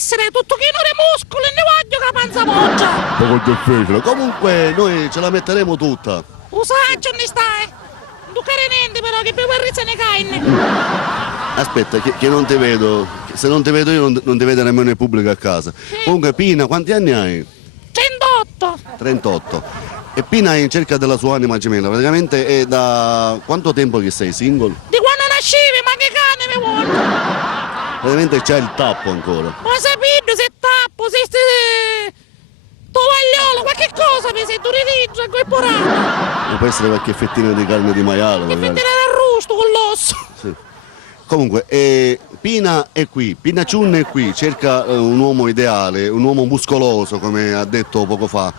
essere tutto chino di muscoli e ne voglio che la panza poggia. Poco difficile. Comunque noi ce la metteremo tutta. Usaggio ne stai. Non toccare niente però che più guerrizza ne caine. Aspetta, che non ti vedo. Se non ti vedo io non ti vede nemmeno il pubblico a casa. Comunque Pina, quanti anni hai? 108. 38. E Pina è in cerca della sua anima gemella. Praticamente è da quanto tempo che sei single? Di quando nascevi, ma che cane mi vuoi? Praticamente c'è il tappo ancora. Ma sapete se tappo, se tovagliolo, qualche cosa mi sento ridigio, incorporato. Non può essere qualche fettino di carne di maiale Che magari. fettina d'arrosto con l'osso. Sì. Comunque, Pina è qui, Pina Chun è qui, cerca un uomo ideale, un uomo muscoloso come ha detto poco fa.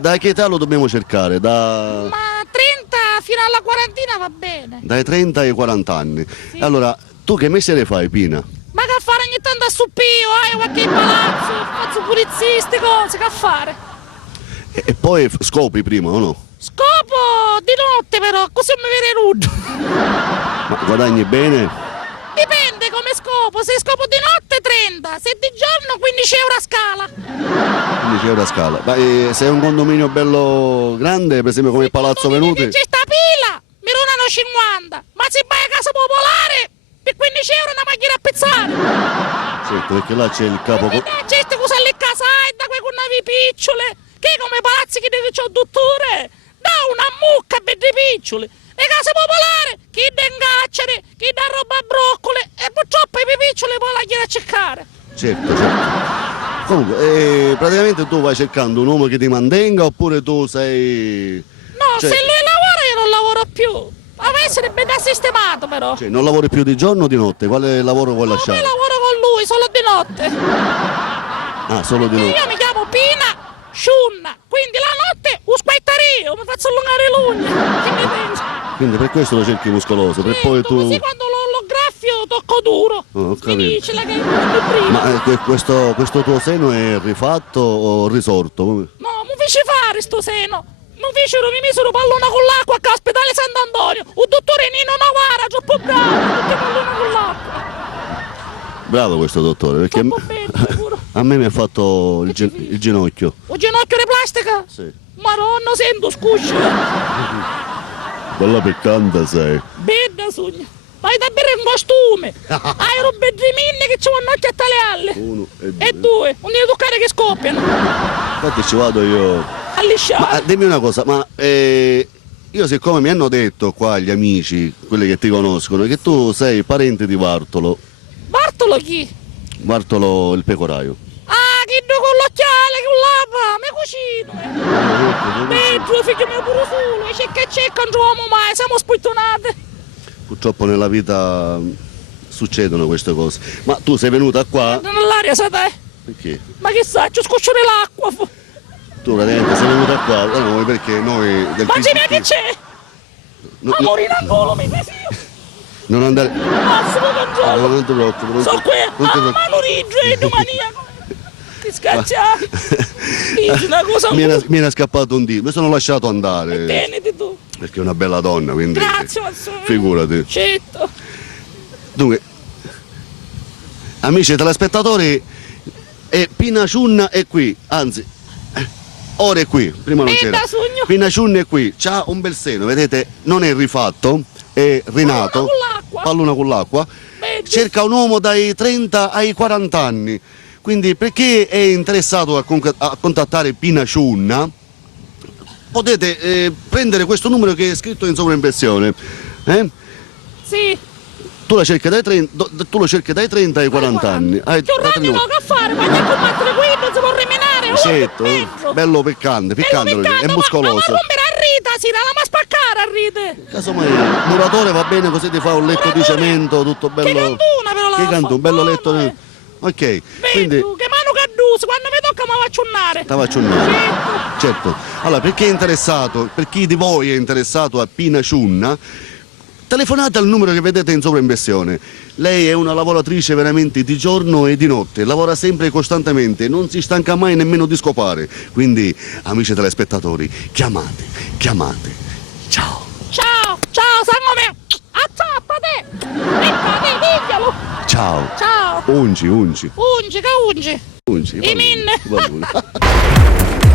Da che età lo dobbiamo cercare? Ma 30 fino alla quarantina va bene. Dai 30 ai 40 anni. Allora, tu che mestiere fai Pina? Ma che fare ogni tanto a suppio, qualche palazzo, faccio pulizie, ste cose, che fare? E poi scopri prima o no? Scopo di notte però, così mi viene nudo. Ma guadagni bene? Dipende come scopo, se scopo di notte 30, se di giorno 15 euro a scala. 15 euro a scala. Ma se è un condominio bello grande, per esempio come il Palazzo Venuti? C'è sta pila, mi ronano 50, ma se vai a casa popolare, per 15 euro una macchina a pezzare. Certo, perché là c'è il capo... C'è queste cose alle casai, da quei con navi picciole, che come palazzi che dice il dottore, da una mucca per dei piccioli. Le case popolari, chi da ingacciare, chi da roba a broccoli, e purtroppo i pipiccioli poi la chiede a cercare. Certo, certo. Comunque, praticamente tu vai cercando un uomo che ti mantenga oppure tu sei... No, se lui lavora io non lavoro più. Deve essere ben sistemato però. Cioè, non lavori più di giorno o di notte? Quale lavoro vuoi No, lasciare? io lavoro con lui, solo di notte. Ah, solo di notte. Io mi chiamo Pina Shunna, quindi la notte usquettario, mi faccio allungare l'ugna. Che mi pensi? Quindi per questo lo cerchi muscoloso, per poi tu... Così quando lo graffio tocco duro. Oh, ho capito. Finiscila che è prima. Ma questo tuo seno è rifatto o risorto? No, mi fece fare sto seno. Mi misero pallona con l'acqua a ospedale Sant'Antonio. Un dottore Nino Novara, troppo bravo, tutte pallona con l'acqua. Bravo questo dottore, perché Troppo bene, sicuro. a me mi ha fatto il ginocchio. Un ginocchio di plastica? Sì. Madonna, sento scuscio. Bella piccante sei. Bella sogna. Vai da bere un costume. Hai robe di minne che ci vanno occhi a tagliarle. Uno E due. Non devi toccare che scoppiano. Infatti ci vado io. A lisciare. Ma dimmi una cosa, ma io siccome mi hanno detto qua gli amici, quelli che ti conoscono, che tu sei parente di Bartolo, Bartolo chi? Bartolo il pecoraio. Ah, chi con l'occhiale, con l'apa, mi cucino. Bello, figlio mio pure solo. E c'è, non troviamo mai, siamo sputtonate. Purtroppo nella vita succedono queste cose. Ma tu sei venuta qua? Nell'aria sai te? Perché? Ma che sa, ci scoccio dell'acqua. Tu praticamente sei venuta qua da noi perché noi del Ma ce n'è che PCT c'è? no, A morire a volo mi fai io. non andare... Massimo controllo. non ti preoccupare. non So ti- qui, non ti a preoccupare. mano rigio, maniaco. Ti scaccia. Dici una cosa Mi era scappato un dito, mi sono lasciato andare tenete tu. perché è una bella donna, quindi Grazie, Massimo. figurati. Certo. Dunque, amici telespettatori, Pina Chun è qui, anzi, ora è qui, prima non c'era. Bella, sogno. Pina Chun è qui, c'ha un bel seno, vedete, non è rifatto, è rinato, Pallona con l'acqua. pallona con l'acqua, Bello. cerca un uomo dai 30 ai 40 anni, quindi per chi è interessato a contattare Pina Chun, potete prendere questo numero che è scritto in sovraimpressione. Sì. Tu lo cerchi dai 30 ai 40 anni. Che un ragno no, che fare? Ma a combattere qui non si può rimenare. Certo, bello piccante, è muscoloso. Ma rompere a rita, si la ma spaccare a rite. Casomai il muratore va bene così ti fa un letto di cemento, tutto bello. Che cantuna però la Che canto, un bello letto. buono, Ok, quindi Vedo, che mano caddusa, quando mi tocca mi faccio annare. ti faccio un nome. Certo. Allora, per chi è interessato, per chi di voi è interessato a Pina Chun, telefonate al numero che vedete in sovraimpressione. Lei è una lavoratrice veramente di giorno e di notte, lavora sempre e costantemente, non si stanca mai nemmeno di scopare. Quindi, amici telespettatori, chiamate. Ciao. Ciao, sangue mio. Acciappate. Eccate, diglielo. Ciao. Ciao. Ungi. Ungi, ca ungi. Ungi. I minne. Va bene.